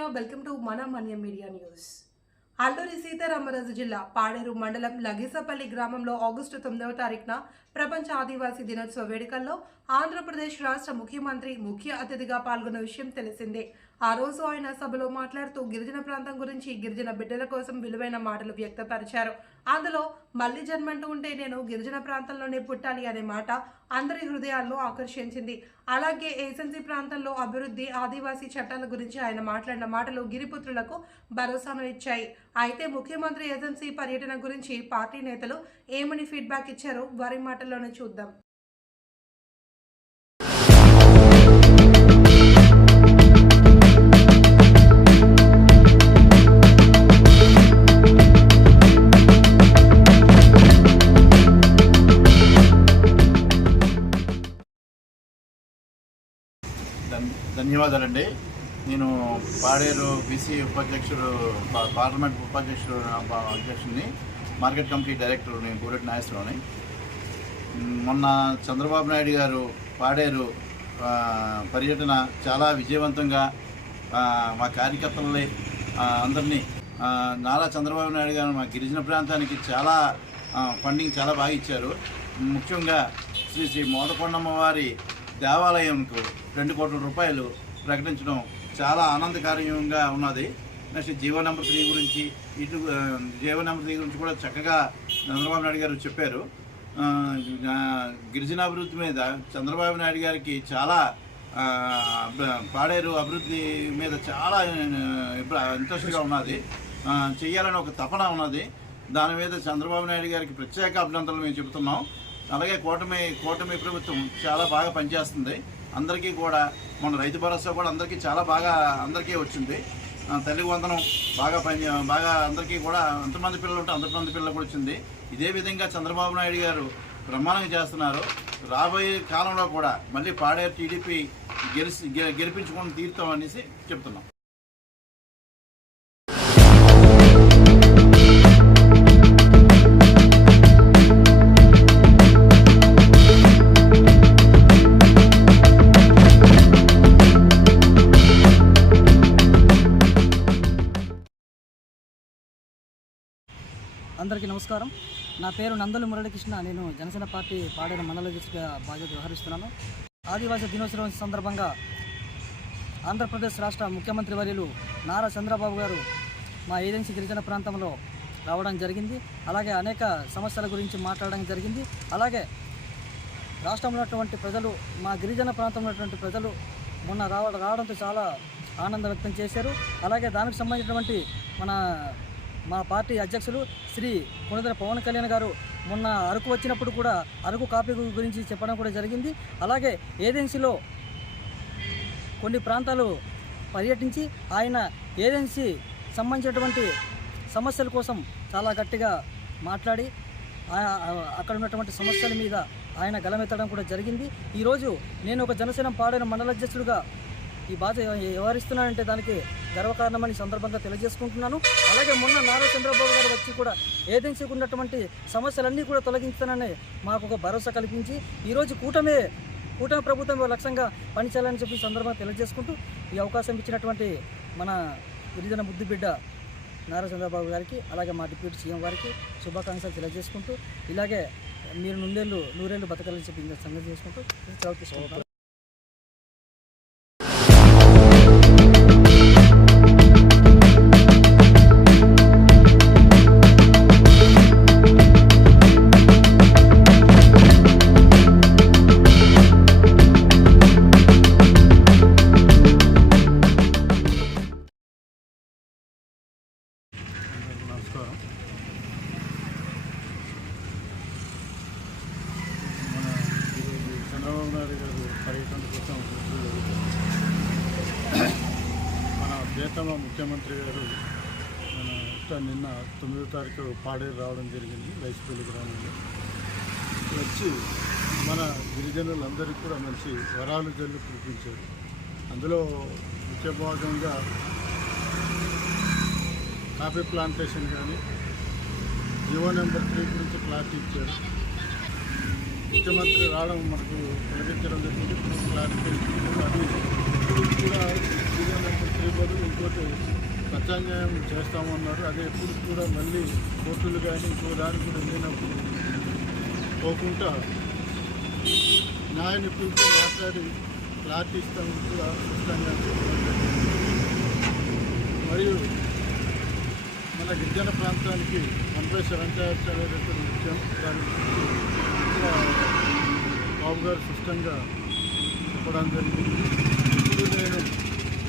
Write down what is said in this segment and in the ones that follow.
Media welcome to మన Manya media news. Alluri Sitaramaraju జిల్లా పాడేరు మండలం లగీసపల్లి గ్రామంలో ఆగస్టు తొమ్మిదవ తారీఖున ప్రపంచ ఆదివాసీ దినోత్సవ వేడుకల్లో ఆంధ్రప్రదేశ్ రాష్ట్ర ముఖ్యమంత్రి ముఖ్య అతిథిగా పాల్గొన్న విషయం తెలిసిందే. ఆ రోజు ఆయన సభలో మాట్లాడుతూ గిరిజన ప్రాంతం గురించి గిరిజన బిడ్డల కోసం విలువైన మాటలు వ్యక్తపరిచారు. అందులో మళ్ళీ జన్మంటూ ఉంటే నేను గిరిజన ప్రాంతంలోనే పుట్టాలి అనే మాట అందరి హృదయాల్లో ఆకర్షించింది. అలాగే ఏజెన్సీ ప్రాంతంలో అభివృద్ధి ఆదివాసీ చట్టాల గురించి ఆయన మాట్లాడిన మాటలు గిరిపుత్రులకు భరోసాను ఇచ్చాయి అయితే ముఖ్యమంత్రి ఏజెన్సీ పర్యటన గురించి పార్టీ నేతలు ఏమని ఫీడ్బ్యాక్ ఇచ్చారో? వారి మాటల్లోనే చూద్దాం. ధన్యవాదాలండి. నేను పాడేరు బీసీ ఉపాధ్యక్షుడు పార్లమెంట్ ఉపాధ్యక్షుడు అధ్యక్షుడిని మార్కెట్ కమిటీ డైరెక్టర్ నేను గూడెట్ నాగేశ్వరరావుని మొన్న చంద్రబాబు నాయుడు గారు పాడేరు. పర్యటన చాలా విజయవంతంగా మా కార్యకర్తలని అందరినీ నారా చంద్రబాబు నాయుడు గారు మా గిరిజన ప్రాంతానికి చాలా ఫండింగ్ చాలా బాగా ఇచ్చారు. ముఖ్యంగా శ్రీ శ్రీ మోదకొండమ్మ వారి దేవాలయంకు రెండు కోట్ల రూపాయలు ప్రకటించడం చాలా ఆనందకార్యంగా ఉన్నది. నెక్స్ట్ జీవో నెంబర్ త్రీ గురించి ఇటు ఆ, జీవో నెంబర్ త్రీ గురించి కూడా చక్కగా చంద్రబాబు నాయుడు గారు చెప్పారు. గిరిజనాభివృద్ధి మీద చంద్రబాబు నాయుడు గారికి చాలా పాడేరు అభివృద్ధి మీద చాలా ఇంట్రెస్ట్గా ఉన్నది. ఆ, చెయ్యాలని ఒక తపన ఉన్నది. దాని మీద చంద్రబాబు నాయుడు గారికి ప్రత్యేక అభినందనలు మేము చెబుతున్నాం. అలాగే కూటమి కూటమి ప్రభుత్వం చాలా బాగా పనిచేస్తుంది. అందరికీ కూడా మన రైతు భరోసా కూడా అందరికీ చాలా బాగా అందరికీ వచ్చింది. తల్లి వందనం బాగా పని బాగా అందరికీ కూడా అంతమంది పిల్లలు ఉంటే అంతమంది పిల్లలు కూడా వచ్చింది. ఇదే విధంగా చంద్రబాబు నాయుడు గారు బ్రహ్మాండంగా చేస్తున్నారు. రాబోయే కాలంలో కూడా మళ్ళీ పాడేరు టీడీపీ గెలిచి గె- తీరుతాం అనేసి చెప్తున్నాం. అందరికీ నమస్కారం. నా పేరు నందలు మురళీకృష్ణ. నేను జనసేన పార్టీ పాడేరు మండల అధ్యక్షుడిగా బాధ్యత వ్యవహరిస్తున్నాను. ఆదివాసీ దినోత్సవం సందర్భంగా ఆంధ్రప్రదేశ్ రాష్ట్ర ముఖ్యమంత్రి వర్యులు నారా చంద్రబాబు గారు మా ఏజెన్సీ గిరిజన ప్రాంతంలో రావడం జరిగింది. అలాగే అనేక సమస్యల గురించి మాట్లాడడం జరిగింది. అలాగే రాష్ట్రంలో ఉన్నటువంటి ప్రజలు మా గిరిజన ప్రాంతంలో ఉన్నటువంటి ప్రజలు మొన్న రావడం రావడంతో చాలా ఆనందం వ్యక్తం చేశారు. అలాగే దానికి సంబంధించినటువంటి మన మా పార్టీ అధ్యక్షులు శ్రీ కొణిదర పవన్ కళ్యాణ్ గారు మొన్న అరకు వచ్చినప్పుడు కూడా అరకు కాపీ గురించి చెప్పడం కూడా జరిగింది. అలాగే ఏజెన్సీలో కొన్ని ప్రాంతాలు పర్యటించి ఆయన ఏజెన్సీ సంబంధించినటువంటి సమస్యల కోసం చాలా గట్టిగా మాట్లాడి ఆ- అక్కడ ఉన్నటువంటి సమస్యల మీద ఆయన గలమెత్తడం కూడా జరిగింది. ఈరోజు నేను ఒక జనసేన పాడైన మండలాధ్యక్షుడిగా ఈ బాధ వ్యవహరిస్తున్నానంటే దానికి గర్వకారణమని సందర్భంగా తెలియజేసుకుంటున్నాను. అలాగే మొన్న నారా చంద్రబాబు గారు వచ్చి కూడా ఏజెన్సీకి ఉన్నటువంటి సమస్యలన్నీ కూడా తొలగించానని మాకు ఒక భరోసా కల్పించి ఈరోజు కూటమే కూటమి ప్రభుత్వం లక్ష్యంగా పనిచేయాలని చెప్పి సందర్భంగా తెలియజేసుకుంటూ ఈ అవకాశం ఇచ్చినటువంటి మన గిరిజన బుద్ధి బిడ్డ నారా చంద్రబాబు గారికి అలాగే మా డిప్యూటీ సీఎం గారికి శుభాకాంక్షలు తెలియజేసుకుంటూ ఇలాగే మీరు నుండేళ్ళు నూరేళ్ళు బతకాలని చెప్పి సంగతి చేసుకుంటూ కోసం మన దేశంలో ముఖ్యమంత్రి గారు మన నిన్న తొమ్మిదో తారీఖు పాడేరు రావడం జరిగింది వైస్పల్లి గ్రామంలో. వచ్చి మన గిరిజనులందరికీ కూడా మంచి వరాలు జల్లు కురిపించారు. అందులో ముఖ్య భాగంగా కాఫీ ప్లాంటేషన్ కానీ జీవో నెంబర్ త్రీ గురించి క్లారిటీ ఇచ్చారు. ముఖ్యమంత్రి రావడం మనకు ప్రకటించడం జరిగింది క్లారిటీ అది కూడా జియో బదులు ఇంకోటి ప్రత్యామ్నాయం చేస్తామన్నారు. అదే ఎప్పుడు కూడా మళ్ళీ కోర్టులు కానీ ఇంకో దానికి కూడా వెళ్ళినప్పుడు పోకుండా న్యాయ నిపుణులతో మాట్లాడి క్లారిటీ ఇస్తామని కూడా స్పష్టంగా మరియు మన గిరిజన ప్రాంతానికి వన్పై సెవెన్ టైర్స్ అనేది ముఖ్యం. దాని బాబు గారు స్పష్టంగా చెప్పడం జరిగింది. ఇప్పుడు నేను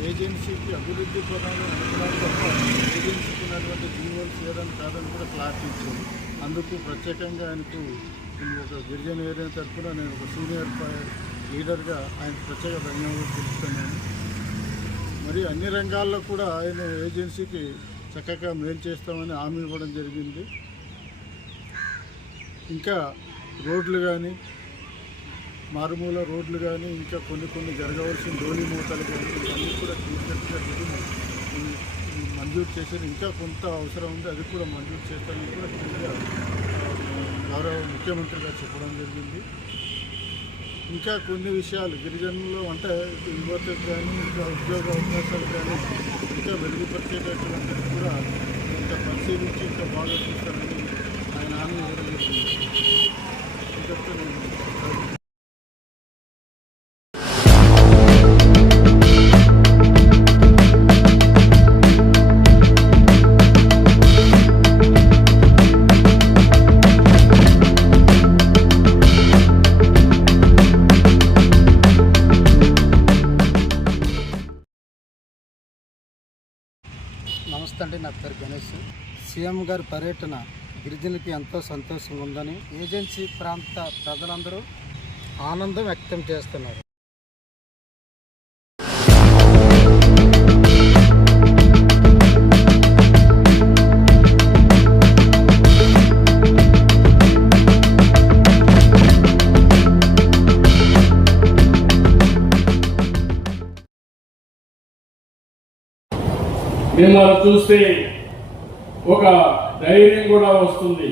ఏజెన్సీకి అభివృద్ధి పదాలు నడపడం తప్ప ఏజెన్సీకి ఉన్నటువంటి జీవోలు చేయడం కాదని కూడా క్లారిటీ ఇచ్చాను అందుకు ప్రత్యేకంగా ఆయనకు ఒక గిరిజన ఏరియా తరఫున నేను ఒక సీనియర్ లీడర్గా ఆయన ప్రత్యేక ధన్యవాదాలు తెలుస్తున్నాను మరి అన్ని రంగాల్లో కూడా ఆయన ఏజెన్సీకి చక్కగా మేలు చేస్తామని హామీ ఇవ్వడం జరిగింది. ఇంకా రోడ్లు కానీ మారుమూల రోడ్లు కానీ ఇంకా కొన్ని కొన్ని జరగవలసిన ధోని మూతలు కానీ ఇవన్నీ కూడా తీసినట్టుగా దిగుము. మంజూరు చేసేది ఇంకా కొంత అవసరం ఉంది. అది కూడా మంజూరు చేస్తానని కూడా క్లియర్గా, గౌరవ ముఖ్యమంత్రి గారు చెప్పడం జరిగింది. ఇంకా కొన్ని విషయాలు గిరిజనులు అంటే యువతకు కానీ ఇంకా ఉద్యోగ అవకాశాలు కానీ ఇంకా మెరుగుపరిచేటటువంటి కూడా ఇంకా పరిశీలించి ఇంకా బాగా చూస్తానని ఆయన హామీ ఇవ్వడం జరిగింది. ఇంతటితో నమస్తే అండి నా పేరు గణేష్. సీఎం గారి పర్యటన గిరిజనులకి ఎంతో సంతోషంగా ఉందని ఏజెన్సీ ప్రాంత ప్రజలందరూ ఆనందం వ్యక్తం చేస్తున్నారు. మిమ్మల్ని చూస్తే ఒక ధైర్యం కూడా వస్తుంది.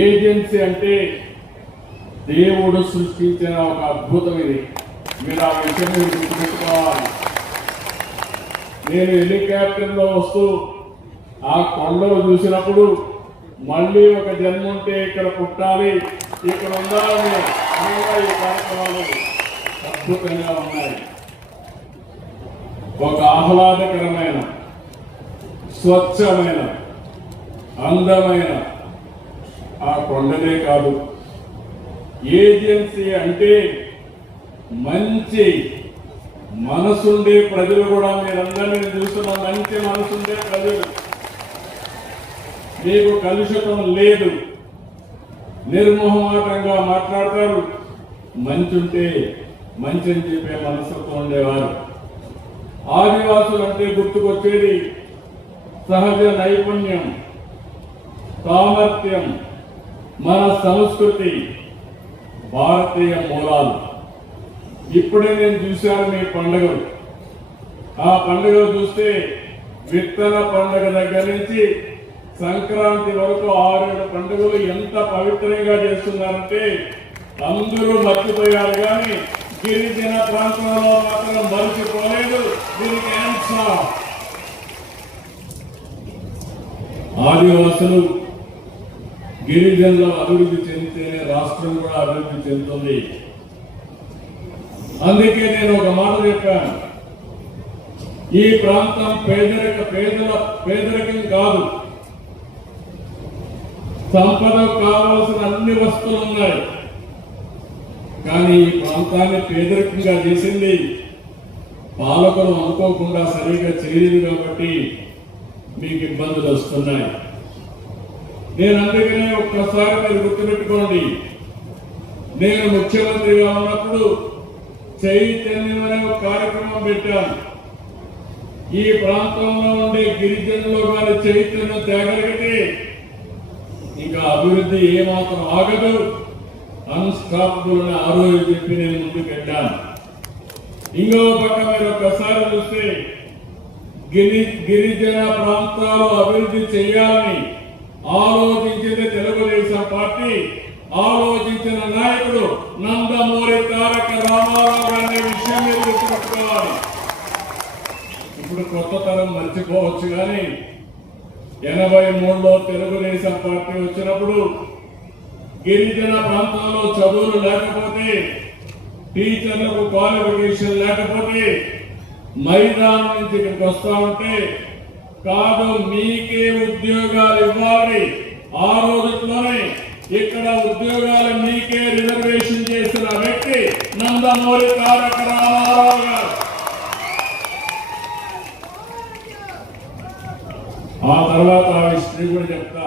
ఏజెన్సీ అంటే దేవుడు సృష్టించిన ఒక అద్భుతం ఇది. మీరు ఆ విషయం గుర్తుపెట్టుకోవాలి. నేను హెలికాప్టర్లో వస్తూ ఆ కొండలు చూసినప్పుడు మళ్ళీ ఒక జన్మ ఉంటే ఇక్కడ పుట్టాలి. ఇక్కడ ఉండాలని ఈ కార్యక్రమాలు అద్భుతంగా ఉన్నాయి. ఒక ఆహ్లాదకరమైన స్వచ్ఛమైన అందమైన ఆ కొండనే కాదు. ఏజెన్సీ అంటే మంచి మనసుండే ప్రజలు కూడా మీరందరినీ చూస్తున్న. మంచి మనసుండే ప్రజలు. మీకు కలుషితం లేదు. నిర్మోహమాటంగా మాట్లాడతారు. మంచి ఉంటే మంచి అని చెప్పే మనసుతో ఉండేవారు. ఆదివాసులు అంటే గుర్తుకొచ్చేది సహజ నైపుణ్యం సామర్థ్యం మన సంస్కృతి భారతీయ మూలాలు. ఇప్పుడే నేను చూశాను మీ పండుగలు. ఆ పండుగలు చూస్తే విత్తన పండుగ దగ్గర నుంచి సంక్రాంతి వరకు ఆరేడు పండుగలు ఎంత పవిత్రంగా చేస్తున్నారంటే అందరూ మర్చిపోయారు కానీ గిరిజన ప్రాంతంలో మాత్రం మర్చిపోలేదు. దీనికి ఆన్సర్ ఆదివాసులు గిరిజనులు అభివృద్ధి చెందితేనే రాష్ట్రం కూడా అభివృద్ధి చెందుతుంది. అందుకే నేను ఒక మాట చెప్పాను. ఈ ప్రాంతం పేదరిక పేదల పేదరికం కాదు. సంపద కావలసిన అన్ని వస్తువులు ఉన్నాయి. కానీ ఈ ప్రాంతాన్ని పేదరికంగా చేసింది పాలకులు అనుకోకుండా సరిగా చేయలేదు కాబట్టి మీకు ఇబ్బందులు వస్తున్నాయి. నేను అందుకనే ఒక్కసారి మీరు గుర్తుపెట్టుకోండి. నేను ముఖ్యమంత్రిగా ఉన్నప్పుడు చైతన్యం అనే ఒక కార్యక్రమం పెట్టాను. ఈ ప్రాంతంలో ఉండే గిరిజనులు కానీ చైతన్యం తేగలిగితే ఇంకా అభివృద్ధి ఏమాత్రం ఆగదు. అన్స్టాపబుల్ అని ఆ రోజు చెప్పి నేను ముందుకు వెళ్ళాను. ఇంకో పక్క మీరు ఒకసారి చూస్తే గిరి గిరిజన ప్రాంతాలు అభివృద్ధి చేయాలని ఆలోచించింది తెలుగుదేశం పార్టీ. ఆలోచించిన నాయకుడు నందమూరి తారక రామారావు అనే విషయం మీరు గుర్తుపెట్టుకోవాలి. ఇప్పుడు కొత్త తరం మర్చిపోవచ్చు కానీ ఎనభై మూడులో తెలుగుదేశం పార్టీ వచ్చినప్పుడు గిరిజన ప్రాంతాల్లో చదువులు లేకపోతే టీచర్లకు క్వాలిఫికేషన్ లేకపోతే మైదానం నుంచి ఇక్కడికి వస్తా ఉంటే కాదు మీకే ఉద్యోగాలు ఇవ్వాలి. ఆ రోజుల్లోనే ఇక్కడ ఉద్యోగాలు మీకే రిజర్వేషన్ చేసిన వ్యక్తి నందమూరి తారక రామారావు గారు. ఆ తర్వాత ఆ హిస్టరీ కూడా చెప్తా.